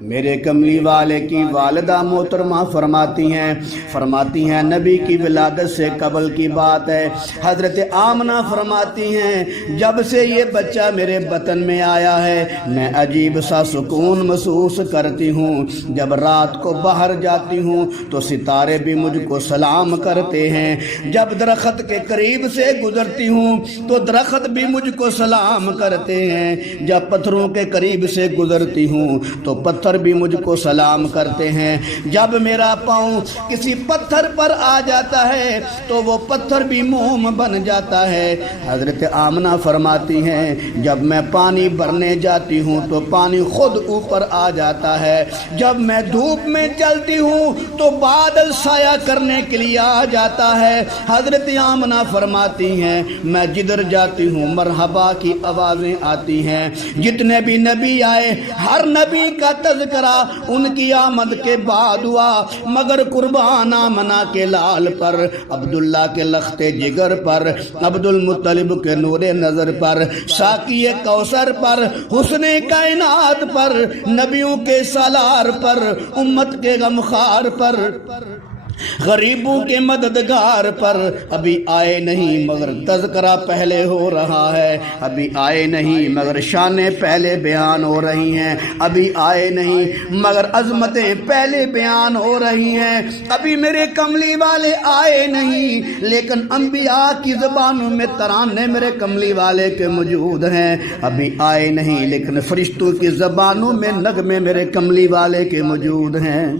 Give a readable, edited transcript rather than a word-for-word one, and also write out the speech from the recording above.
میرے کملی والے کی والدہ محترمہ فرماتی ہیں نبی کی ولادت سے قبل کی بات ہے، حضرت آمنہ فرماتی ہیں جب سے یہ بچہ میرے بطن میں آیا ہے میں عجیب سا سکون محسوس کرتی ہوں، جب رات کو باہر جاتی ہوں تو ستارے بھی مجھ کو سلام کرتے ہیں، جب درخت کے قریب سے گزرتی ہوں تو درخت بھی مجھ کو سلام کرتے ہیں، جب پتھروں کے قریب سے گزرتی ہوں تو پتھر بھی مجھ کو سلام کرتے ہیں، جب میرا پاؤں کسی پتھر پر آ جاتا ہے تو وہ پتھر بھی موم بن جاتا ہے۔ حضرت آمنہ فرماتی ہیں جب میں پانی بھرنے جاتی ہوں تو پانی خود اوپر آ جاتا ہے، جب میں دھوپ میں چلتی ہوں تو بادل سایہ کرنے کے لیے آ جاتا ہے۔ حضرت آمنہ فرماتی ہیں میں جدھر جاتی ہوں مرحبا کی آوازیں آتی ہیں، جتنے بھی نبی آئے ہر نبی کا تذکرہ ان کی آمد کے بعد ہوا، مگر قربان آمنہ کے لال پر، عبداللہ کے لخت جگر پر، عبد المطلب کے نور نظر پر، ساقی کوثر پر، حسن کائنات پر، نبیوں کے سالار پر، امت کے غمخوار پر، غریبوں کے مددگار پر ابھی آئے نہیں مگر تذکرہ پہلے ہو رہا ہے، ابھی آئے نہیں مگر شانیں پہلے بیان ہو رہی ہیں، ابھی آئے نہیں مگر عظمتیں پہلے بیان ہو رہی ہیں، ابھی میرے کملی والے آئے نہیں لیکن انبیاء کی زبانوں میں ترانے میرے کملی والے کے موجود ہیں، ابھی آئے نہیں لیکن فرشتوں کی زبانوں میں نغمے میرے کملی والے کے موجود ہیں۔